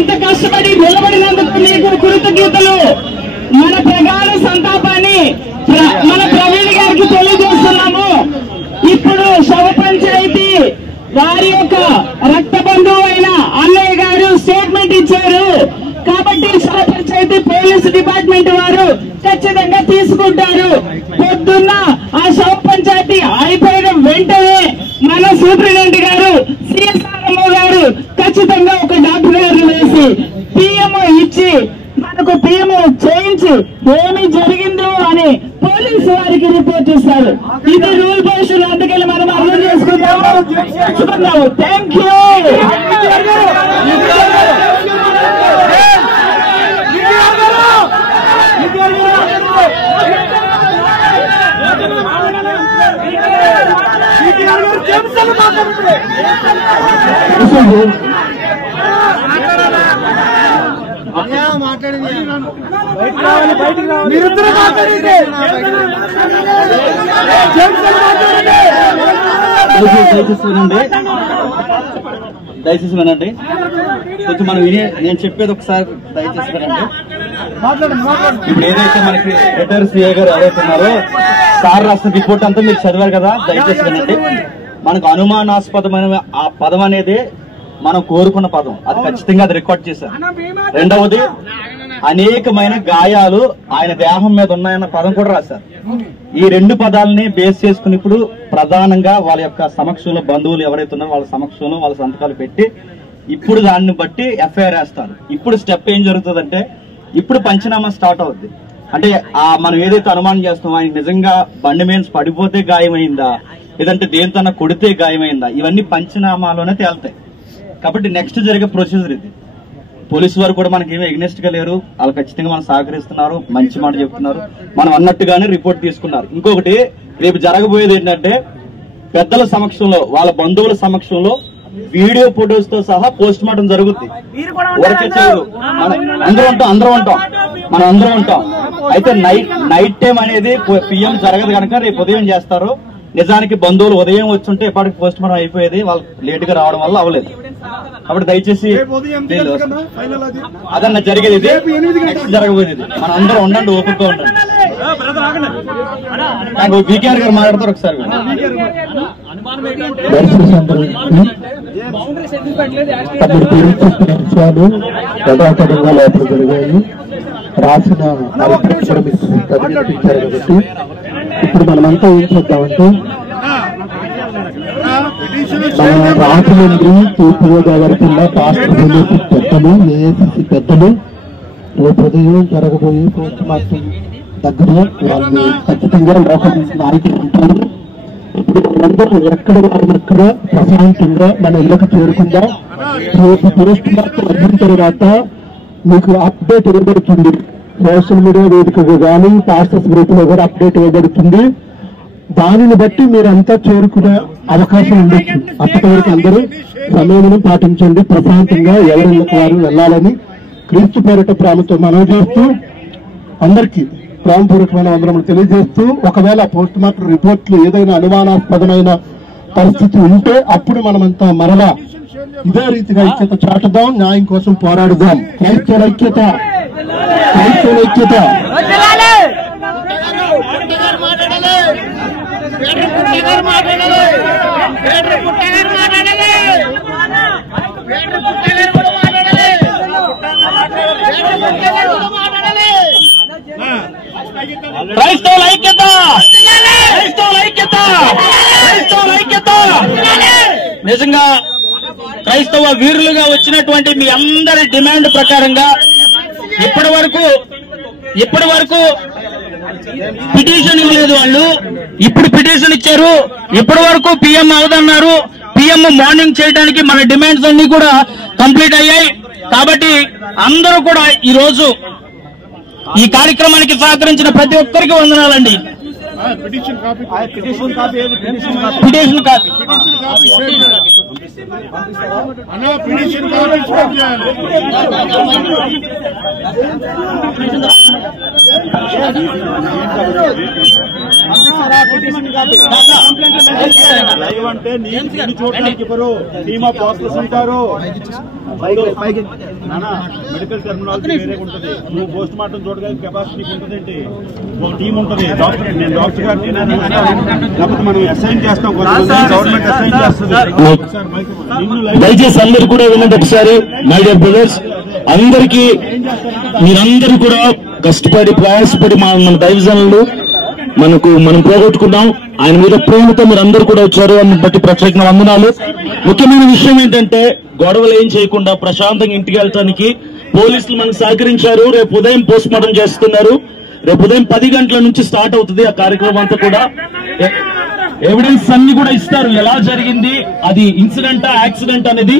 ఇంత కష్టపడి నిలబడినందుకు మీకు కృతజ్ఞతలు. మన ప్రగాఢ సంతాపాన్ని మన ప్రవీణ్ గారికి తెలియజేస్తున్నాము. ఇప్పుడు శవ పంచాయతీ వారి యొక్క రక్త బంధువు అయిన అన్నయ్య గారు స్టేట్మెంట్ ఇచ్చారు. కాబట్టి శవ పంచాయతీ పోలీసు డిపార్ట్మెంట్ వారు ఖచ్చితంగా తీసుకుంటారు. పొద్దున్న ఆ శవ పంచాయతీ అయిపోయిన వెంటనే మన సూపరింటెండెంట్ గారు సిఎస్ఆర్ఎంఓ గారు ఖచ్చితంగా ఒక డాక్టర్ గారు వేసి పిఎంఓ ఇచ్చి మనకు పిఎంఓ చేయించి ఏమి జరిగిందో అని పోలీసు వారికి రిపోర్ట్ ఇస్తారు. ఇది రూల్ పొజిషన్. అందుకని మనం అర్థం చేసుకుందాము. Thank you. దయచేసి వినండి. కొంచెం మనం నేను చెప్పేది ఒకసారి దయచేసి వినండి. ఇప్పుడు ఏదైతే మనకి రిటైర్ సిఐ గారు ఎవరైతే ఉన్నారో సార్ రాసిన రిపోర్ట్ అంతా మీరు చదివారు కదా. దయచేసి వినండి. మనకు అనుమానాస్పదమైన ఆ పదం అనేది మనం కోరుకున్న పదం, అది ఖచ్చితంగా అది రికార్డ్ చేశారు. రెండవది, అనేకమైన గాయాలు ఆయన దేహం మీద ఉన్నాయన్న పదం కూడా రాశారు. ఈ రెండు పదాలని బేస్ చేసుకుని ఇప్పుడు ప్రధానంగా వాళ్ళ యొక్క సమక్షంలో బంధువులు ఎవరైతే ఉన్నారో వాళ్ళ సమక్షంలో వాళ్ళ సంతకాలు పెట్టి ఇప్పుడు దాన్ని బట్టి ఎఫ్ఐఆర్ వేస్తారు. ఇప్పుడు స్టెప్ ఏం జరుగుతుందంటే ఇప్పుడు పంచనామా స్టార్ట్ అవుద్ది. అంటే మనం ఏదైతే అనుమానం చేస్తామో ఆయన నిజంగా బండి మీద పడిపోతే గాయమైందా, లేదంటే దేనితోన్నా కొడితే గాయమైందా, ఇవన్నీ పంచనామాలోనే తేలుతాయి. కాబట్టి నెక్స్ట్ జరిగే ప్రొసీజర్ ఇది. పోలీసు వారు కూడా మనకి ఏమీ ఎగ్నెస్ట్ గా లేరు. వాళ్ళు ఖచ్చితంగా మనం సహకరిస్తున్నారు, మంచి మాట చెప్తున్నారు, మనం అన్నట్టుగానే రిపోర్ట్ తీసుకున్నారు. ఇంకొకటి, రేపు జరగబోయేది ఏంటంటే పెద్దల సమక్షంలో వాళ్ళ బంధువుల సమక్షంలో వీడియో ఫొటోస్ తో సహా పోస్ట్ మార్టం జరుగుద్ది. ఊరికే చేయరు, అందరూ ఉంటాం. అయితే నైట్ టైం అనేది పిఎం జరగదు కనుక రేపు ఉదయం చేస్తారు. నిజానికి బంధువులు ఉదయం వచ్చుంటే ఎప్పటికి పోస్ట్ మార్టం అయిపోయేది, వాళ్ళు లేట్ గా రావడం వల్ల అవ్వలేదు. కాబట్టి దయచేసి అదన్న జరిగేది ఇది, నెక్స్ట్ జరగబోయేది. మనం అందరూ ఉండండి, ఓపికగా ఉండండి. నాకు బీకేఆర్ గారు మాట్లాడతారు ఒకసారి. యథాతథంగా లోపల జరిగాయి. రాసిన కాబట్టి ఇప్పుడు మనమంతా ఏం చేద్దామంటే మన రాజమండ్రి తూర్పుగోదావరి జిల్లా పాస్టర్ పెద్దలు, ఏఐసిసి పెద్దలు రేపు ఉదయం జరగబోయే పోస్ట్ మార్టం దగ్గర వాళ్ళు ఖచ్చితంగా లోకల్ నాయకులు ఉంటారు. ఇప్పుడు మనందరూ ఎక్కడ వాళ్ళక్కడ ప్రశాంతంగా మన ఇళ్ళకు చేరుకుందాం. రేపు పోస్ట్ మార్టం అయిన తర్వాత మీకు అప్డేట్ ఇవ్వబడుతుంది. సోషల్ మీడియా వేదికగా కానీ పాస్టర్స్ గ్రూప్ లో కూడా అప్డేట్ ఇవ్వబడుతుంది. దానిని బట్టి మీరంతా చేరుకునే అవకాశం ఉండొచ్చు. అప్పటి వరకు అందరూ సమయం పాటించండి, ప్రశాంతంగా ఎవరిళ్ళకి వారు వెళ్లాలని క్రీస్తు పేరిట ప్రేమతో మనవి చేస్తూ అందరికీ ప్రేమపూర్వకమైన వందనములు తెలియజేస్తూ, ఒకవేళ పోస్ట్ మార్టం రిపోర్ట్లు ఏదైనా అనుమానాస్పదమైన పరిస్థితి ఉంటే అప్పుడు మనమంతా మరలా ఇదే రీతిగా ఐక్యత చాటుదాం, న్యాయం కోసం పోరాడుదాం. క్రైస్తవుల ఐక్యత, క్రైస్తవుల ఐక్యత. క్రైస్తవుల ఐక్యత, క్రైస్తవుల ఐక్యత, క్రైస్తవుల ఐక్యత. నిజంగా క్రైస్తవ వీరులుగా వచ్చినటువంటి మీ అందరి డిమాండ్ ప్రకారంగా ఇప్పటి వరకు పిటిషన్ ఇవ్వలేదు వాళ్ళు. ఇప్పుడు పిటిషన్ ఇచ్చారు. ఇప్పటి వరకు పిఎం అవదన్నారు. పిఎం మార్నింగ్ చేయడానికి మన డిమాండ్స్ అన్ని కూడా కంప్లీట్ అయ్యాయి. కాబట్టి అందరూ కూడా ఈ రోజు ఈ కార్యక్రమానికి సహకరించిన ప్రతి ఒక్కరికి వందనాలండి. పిటిషన్ కాపీ లైవ్ అంటే నేను చూడడానికి టీమ్ ఆఫ్ డాక్టర్స్ ఉంటారు. మెడికల్ టెర్మినాలజీ వేరే ఉంటుంది. నువ్వు పోస్ట్ మార్టం చూడడానికి కెపాసిటీ ఉంటుందండి. ఒక టీం ఉంటుంది. డాక్టర్ నేను డాక్టర్ గారిని లేకపోతే మనం అసైన్ చేస్తాం. గవర్నమెంట్ అసైన్ చేస్తుంది. దయచేసి అందరు కూడా వినండి ఒకసారి. మై డియర్ బ్రదర్స్, అందరికీ మీరందరూ కూడా కష్టపడి ప్రయాసపడి మన దైవజనులు మనం పోగొట్టుకున్నాం. ఆయన మీద ప్రేమతో మీరు అందరూ కూడా వచ్చారు. అని బట్టి ప్రత్యేక వందనాలు. ముఖ్యమైన విషయం ఏంటంటే గొడవలు ఏం చేయకుండా ప్రశాంతంగా ఇంటికి వెళ్ళటానికి పోలీసులు మనకు సహకరించారు. రేపు ఉదయం పోస్ట్ మార్టం చేస్తున్నారు. రేపు ఉదయం 10 గంటల నుంచి స్టార్ట్ అవుతుంది ఆ కార్యక్రమం అంతా కూడా. ఎవిడెన్స్ అన్ని కూడా ఇస్తారు. ఎలా జరిగింది, అది ఇన్సిడెంటా యాక్సిడెంట్ అనేది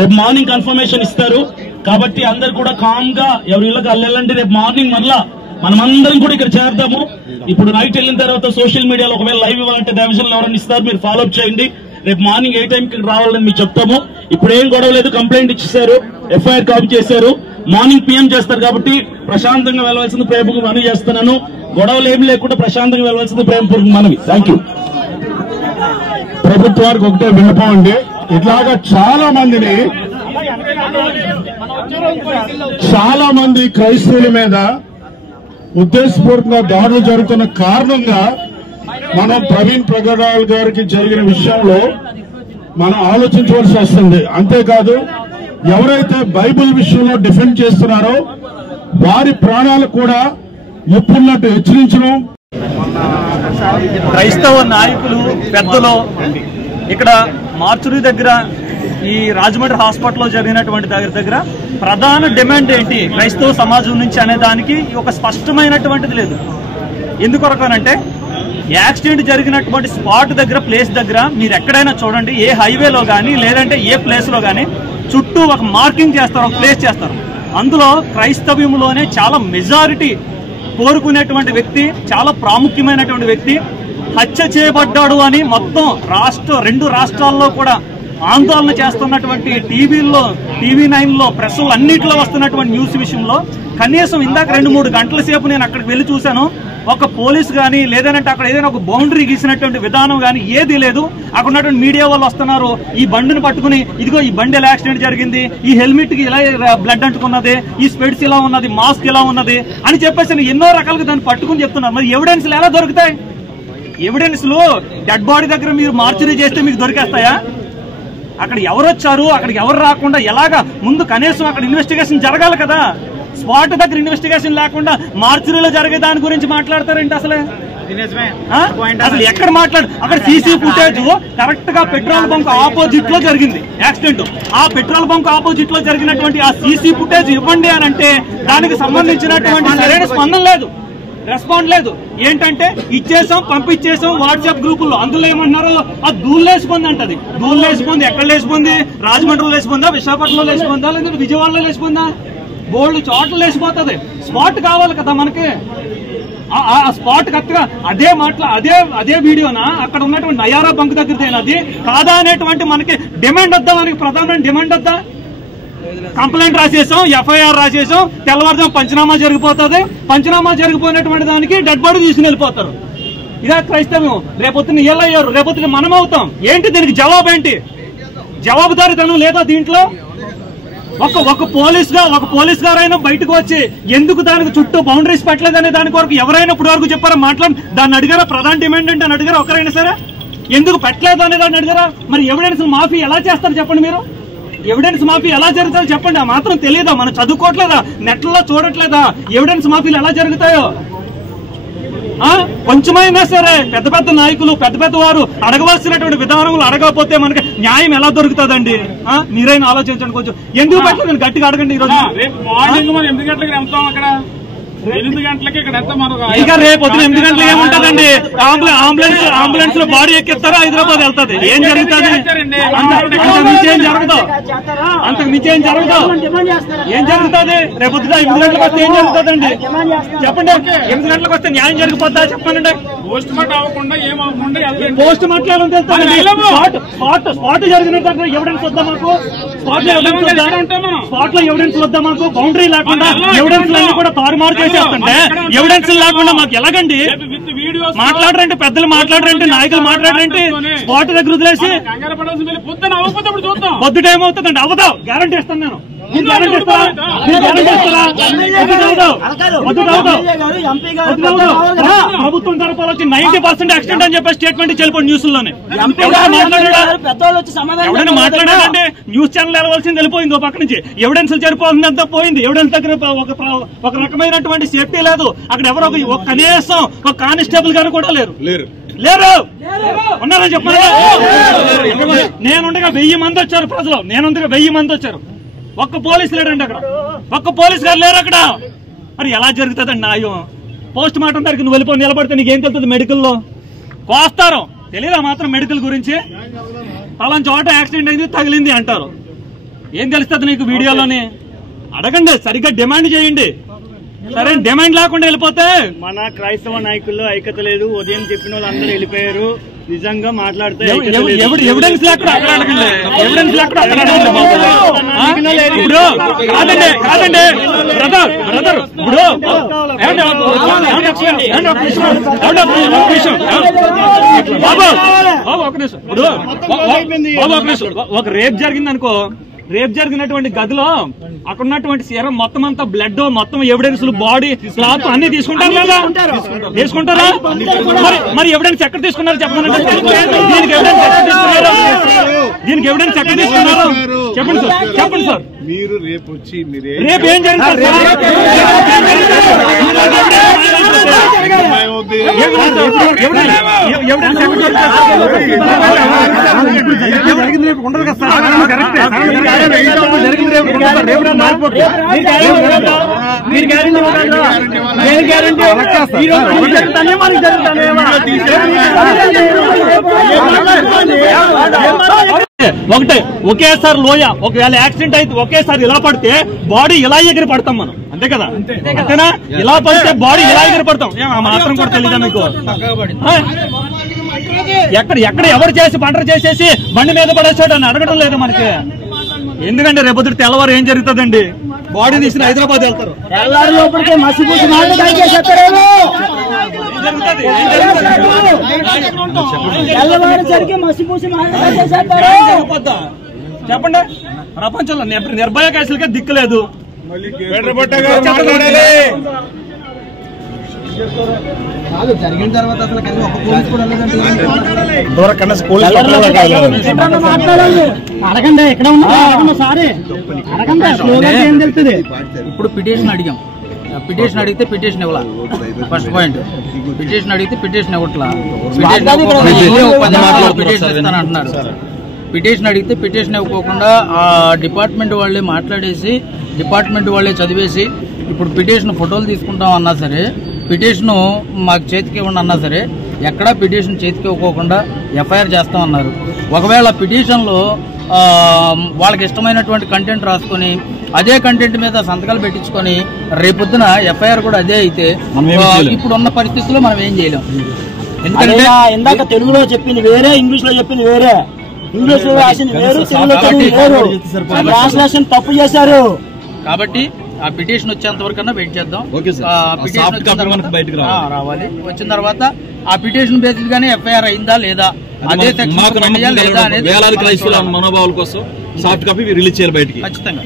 రేపు మార్నింగ్ కన్ఫర్మేషన్ ఇస్తారు. కాబట్టి అందరు కూడా కామ్ గా ఎవరి ఇళ్ళకి వెళ్ళండి. రేపు మార్నింగ్ మళ్ళా మనమందరం కూడా ఇక్కడ చేరుతాము. ఇప్పుడు నైట్ వెళ్ళిన తర్వాత సోషల్ మీడియాలో ఒకవేళ లైవ్ ఇవ్వాలంటే దైవజనులు ఎవరైనా ఇస్తారు, మీరు ఫాలోఅప్ చేయండి. రేపు మార్నింగ్ ఏ టైంకి రావాలని మీకు చెప్తాము. ఇప్పుడు ఏం గొడవ లేదు. కంప్లైంట్ ఇచ్చేసారు, ఎఫ్ఐఆర్ కాపీ చేశారు. మార్నింగ్ పిఎం చేస్తారు కాబట్టి ప్రశాంతంగా వెళ్ళవలసింది ప్రేమపూర్వక మనవి చేస్తున్నాను. గొడవలు ఏమి లేకుండా ప్రశాంతంగా వెళ్ళవలసింది ప్రేమపూర్వక మనవి. Thank you. ప్రభుత్వానికి ఒకటే విన్నపం అండి. ఇట్లాగా చాలా మంది క్రైస్తవుల మీద ఉద్దేశపూర్వకంగా దాడులు జరుగుతున్న కారణంగా మనం ప్రవీణ్ ప్రగడాల్ గారికి జరిగిన విషయంలో మనం ఆలోచించవలసి వస్తుంది. అంతేకాదు ఎవరైతే బైబిల్ విషయంలో డిఫెండ్ చేస్తున్నారో వారి ప్రాణాలు కూడా ఎప్పుడున్నట్టు హెచ్చరించడం. క్రైస్తవ నాయకులు పెద్దలు ఇక్కడ మార్చురి దగ్గర ఈ రాజమండ్రి హాస్పిటల్లో జరిగినటువంటి దగ్గర ప్రధాన డిమాండ్ ఏంటి క్రైస్తవ సమాజం నుంచి అనే దానికి ఒక స్పష్టమైనటువంటిది లేదు. ఎందుకొరకనంటే యాక్సిడెంట్ జరిగినటువంటి స్పాట్ దగ్గర ప్లేస్ దగ్గర మీరు ఎక్కడైనా చూడండి, ఏ హైవేలో కానీ లేదంటే ఏ ప్లేస్లో కానీ చుట్టూ ఒక మార్కింగ్ చేస్తారు, ఒక ప్లేస్ చేస్తారు. అందులో క్రైస్తవ్యంలోనే చాలా మెజారిటీ కోరుకునేటువంటి వ్యక్తి, చాలా ప్రాముఖ్యమైనటువంటి వ్యక్తి హత్య చేయబడ్డాడు అని మొత్తం రెండు రాష్ట్రాల్లో కూడా ఆందోళన చేస్తున్నటువంటి టీవీ9లో ప్రెస్లు అన్నింటిలో వస్తున్నటువంటి న్యూస్ విషయంలో కనీసం ఇందాక 2-3 గంటల సేపు నేను అక్కడికి వెళ్ళి చూశాను. ఒక పోలీస్ కానీ లేదంటే అక్కడ ఏదైనా ఒక బౌండరీ గీసినటువంటి విధానం కానీ ఏదీ లేదు. అక్కడ ఉన్నటువంటి మీడియా వాళ్ళు వస్తున్నారు, ఈ బండిని పట్టుకుని ఇదిగో ఈ బండి ఎలా యాక్సిడెంట్ జరిగింది, ఈ హెల్మెట్ కి ఇలా బ్లడ్ అంటుకున్నది, ఈ స్పెడ్స్ ఇలా ఉన్నది, మాస్క్ ఇలా ఉన్నది అని చెప్పేసి ఎన్నో రకాలుగా దాన్ని పట్టుకుని చెప్తున్నారు. మరి ఎవిడెన్స్లు ఎలా దొరుకుతాయి? ఎవిడెన్స్లు డెడ్ బాడీ దగ్గర మీరు మార్చరీ చేస్తే మీకు దొరికేస్తాయా? అక్కడ ఎవరు వచ్చారు, అక్కడికి ఎవరు రాకుండా ఎలాగా ముందు కనీసం అక్కడ ఇన్వెస్టిగేషన్ జరగాలి కదా. స్పాట్ దగ్గర ఇన్వెస్టిగేషన్ లేకుండా మార్చురీలో జరిగే దాని గురించి మాట్లాడతారేంటి? అసలు ఎక్కడ అక్కడ సీసీ ఫుటేజ్ కరెక్ట్ గా పెట్రోల్ బంక్ ఆపోజిట్ లో జరిగింది యాక్సిడెంట్. ఆ పెట్రోల్ బంక్ ఆపోజిట్ లో జరిగినటువంటి ఆ సీసీ ఫుటేజ్ ఇవ్వండి అని అంటే దానికి సంబంధించినటువంటి సరైన స్పందన లేదు, రెస్పాండ్ లేదు. ఏంటంటే ఇచ్చేసాం, పంపించేసాం వాట్సాప్ గ్రూపుల్లో. అందులో ఏమంటున్నారు, అది దూళ్ళేసిపోంది అంటది. దూళ్ళేసిపోంది ఎక్కడ లేచిపోంది? రాజమండ్రిలో లేచిపోందా, విశాఖపట్నంలో లేచిపోందా, లేదంటే విజయవాడలో లేచిపోందా? బోల్డ్ చోట్ల లేచిపోతుంది. స్పాట్ కావాలి కదా మనకి. ఆ స్పాట్ కరెక్ట్గా అదే వీడియోనా అక్కడ ఉన్నటువంటి నయారా బంక్ దగ్గర అది కాదా అనేటువంటి మనకి డిమాండ్ వద్దా? మనకి ప్రధానమైన డిమాండ్ వద్దా? కంప్లైంట్ రాసేసాం, ఎఫ్ఐఆర్ రాసేసాం, తెల్లవారుజాము పంచనామా జరిగిపోతుంది. పంచనామా జరిగిపోయినటువంటి దానికి డెడ్ బాడీ తీసుకుని వెళ్ళిపోతారు. ఇదే క్రైస్తవం. రేపొద్దున వీళ్ళయ్యారు, రేపొద్దున మనం అవుతాం. ఏంటి దీనికి జవాబు? ఏంటి జవాబుదారీతనం లేదా దీంట్లో? ఒక పోలీస్ గారైనా బయటకు వచ్చి ఎందుకు దానికి చుట్టూ బౌండరీస్ పెట్టలేదనే దాని కొరకు ఎవరైనా ఇప్పుడు వరకు చెప్పారా? దాన్ని అడిగారా? ప్రధాన డిమాండ్ అంటే అని అడిగారా? ఒకరైనా సరే ఎందుకు పెట్టలేదు అనే దాన్ని అడిగారా? మరి ఎవిడెన్స్ మాఫీ ఎలా చేస్తారు చెప్పండి? మీరు ఎవిడెన్స్ మాఫీ ఎలా జరుగుతుందో చెప్పండి. ఆ మాత్రం తెలియదా? మనం చదువుకోవట్లేదా? నెట్లలో చూడట్లేదా ఎవిడెన్స్ మాఫీలు ఎలా జరుగుతాయో? కొంచెమైనా సరే పెద్ద పెద్ద నాయకులు పెద్ద పెద్ద వారు అడగవలసినటువంటి విధానములు అడగకపోతే మనకి న్యాయం ఎలా దొరుకుతుందండి? మీరైనా ఆలోచించండి కొంచెం. ఎందుకు పెట్టలేదు గట్టిగా అడగండి. ఈ రోజు మార్నింగ్ మనం 8 గంటలకు వెళ్తాం, అక్కడ 8 గంటలకి ఇక్కడ ఎంత మనకు ఇక రేపు పొద్దున 8 గంటలకు ఏముంటదండి? అంబులెన్స్ లో బాడీ ఎక్కిస్తారా, హైదరాబాద్ వెళ్తాది. ఏం జరుగుతుంది? అంతకు మించి ఏం జరగదు. అంతకు మించి ఏం జరగదు. ఏం జరుగుతుంది? రేపు పొద్దున 8 గంటలకు వస్తే ఏం జరుగుతుందండి? చెప్పండి. 8 గంటలకు వస్తే న్యాయం జరిగిపోతా చెప్పండి. పోస్ట్ మార్టం అవ్వకుండా ఏమవ్వకుండా పోస్ట్ మార్టం స్పాట్ జరిగినట్టు ఎవిడెన్స్ వద్దా మాకు? స్పాట్ లో ఎవిడెన్స్ వద్దా మాకు? బౌండరీ లేకుండా ఎవిడెన్స్ కూడా తారుమారు చేసేస్తుంటే ఎవిడెన్స్ లేకుండా మాకు ఎలాగండి? మాట్లాడరంటే పెద్దలు, మాట్లాడరంటే నాయకులు, మాట్లాడరంటే స్పాట్ దగ్గర వదిలేసి పొద్దుట ఏమవుతుందండి? అవదా గ్యారంటీ ఇస్తాను నేను. ప్రభుత్వం తరపున వచ్చి 90% యాక్సిడెంట్ అని చెప్పి స్టేట్మెంట్ చెల్లిపోయి న్యూస్ లోనే. ఎవరైనా మాట్లాడాలంటే న్యూస్ ఛానల్ వెళ్ళవలసింది వెళ్ళిపోయింది. పక్క నుంచి ఎవిడెన్స్ సరిపోతుందంతా పోయింది. ఎవిడెన్స్ దగ్గర ఒక రకమైనటువంటి సేఫ్టీ లేదు. అక్కడ ఎవరో ఒక కనీసం ఒక కానిస్టేబుల్ గారు కూడా లేరు. ఉన్నారని చెప్పారు. నేనుండగా 1000 మంది వచ్చారు ప్రజలు. నేనుండగా 1000 మంది వచ్చారు. ఒక్క పోలీసు లేడండి అక్కడ. ఒక్క పోలీసు గారు లేరు అక్కడ. మరి ఎలా జరుగుతుందండి న్యాయం? పోస్ట్ మార్టం దగ్గరికి నువ్వు వెళ్ళిపోయి నిలబడితే నీకేం తెలుస్తుంది? మెడికల్లో కోస్తారు. తెలీదా మాత్రం మెడికల్ గురించి? పలానా చోట యాక్సిడెంట్ అయింది, తగిలింది అంటారు. ఏం తెలుస్తుంది నీకు వీడియోలోని? అడగండి, సరిగ్గా డిమాండ్ చేయండి. సరే డిమాండ్ లేకుండా వెళ్ళిపోతే మన క్రైస్తవ నాయకుల్లో ఐక్యత లేదు. ఉదయం చెప్పిన వాళ్ళు అందరూ వెళ్ళిపోయారు. నిజంగా మాట్లాడితే ఎవిడెన్స్ లేకుండా అక్కడ అడగండి. ఎవిడెన్స్ లేకుండా అక్కడ అడగండి. ఇప్పుడు కాదండి బ్రదర్ ఇప్పుడు ఒక రేప్ జరిగింది అనుకో. రేప్ జరిగినటువంటి గదిలో అక్కడ ఉన్నటువంటి సీరం మొత్తం అంతా బ్లడ్ మొత్తం ఎవిడెన్స్ బాడీ క్లాత్ అన్ని తీసుకుంటారు కదా? తీసుకుంటారా? మరి ఎవిడెన్స్ ఎక్కడ తీసుకున్నారు చెప్పండి. దీనికి ఎవిడెన్స్ ఎక్కడ తీసుకున్నారు? దీనికి ఎవిడెన్స్ ఎక్కడ తీసుకున్నారు చెప్పండి సార్. చెప్పండి సార్. మీరు రేపు వచ్చి రేపు ఏం జరిగింది? ఉండదు కదా సార్. ఒకటే ఒకేసారి లోయ ఒకవేళ యాక్సిడెంట్ అయితే ఒకేసారి ఇలా పడితే బాడీ ఇలా ఎగిరి పడతాం మనం. అంతే కదా? అంతేనా? ఇలా పడితే బాడీ ఇలా ఎగిరి పడతాం. మాత్రం కూడా తెలీదా మీకు? ఎక్కడ ఎవరు చేసి పంటలు చేసేసి బండి మీద పడేసాడు అని అడగడం లేదు మనకి. ఎందుకంటే రేపొద్దు తెల్లవారు ఏం జరుగుతుందండి? బాడీ తీసిన హైదరాబాద్ వెళ్తారు. చెప్పండి. ప్రపంచంలో నిర్భయ కేసులకే దిక్కులేదు. జరిగిన తర్వాత అసలు అడగండి. ఎక్కడ ఉన్నా సారీ అడగండి. ఏం తెలుస్తుంది? ఇప్పుడు పిటిషన్ అడిగాం. పిటిషన్ అడిగితే పిటిషన్ ఇవ్వాల. ఫస్ట్ పాయింట్, పిటిషన్ అడిగితే పిటిషన్ ఇవ్వట్లా. పిటిషన్ ఇస్తానంటున్నారు. పిటిషన్ అడిగితే పిటిషన్ ఇవ్వకోకుండా ఆ డిపార్ట్మెంట్ వాళ్ళే మాట్లాడేసి డిపార్ట్మెంట్ వాళ్ళే చదివేసి ఇప్పుడు పిటిషన్ ఫోటోలు తీసుకుంటాం అన్నా సరే, పిటిషన్ మాకు చేతికి ఇవ్వండి అన్నా సరే, ఎక్కడా పిటిషన్ చేతికి ఇవ్వకోకుండా ఎఫ్ఐఆర్ చేస్తామన్నారు. ఒకవేళ పిటిషన్లో వాళ్ళకి ఇష్టమైనటువంటి కంటెంట్ రాసుకొని అదే కంటెంట్ మీద సంతకాలు పెట్టించుకొని రేపొద్దున ఎఫ్ఐఆర్ కూడా అదే అయితే ఇప్పుడు ఉన్న పరిస్థితుల్లో మనం ఏం చేయలేం. ఎందుకంటే ఇందాక తెలుగులో చెప్పింది వేరే, ఇంగ్లీష్ లో చెప్పింది వేరే. ఇంగ్లీష్ లో రాసింది వేరు, తెలుగులో వేరు. ట్రాన్స్లేషన్ తప్పు చేశారు. కాబట్టి ఆ పిటిషన్ వచ్చేంత వరకన్నా వెయిట్ చేద్దాం. రావాలి. వచ్చిన తర్వాత ఆ పిటిషన్ బేసిస్ గానే ఎఫ్ఐఆర్ అయిందా లేదా, అదే లేదా అనేది మనోభావాల కోసం సాఫ్ట్ కాపీ రిలీజ్ చేయాలి బయటికి. ఖచ్చితంగా.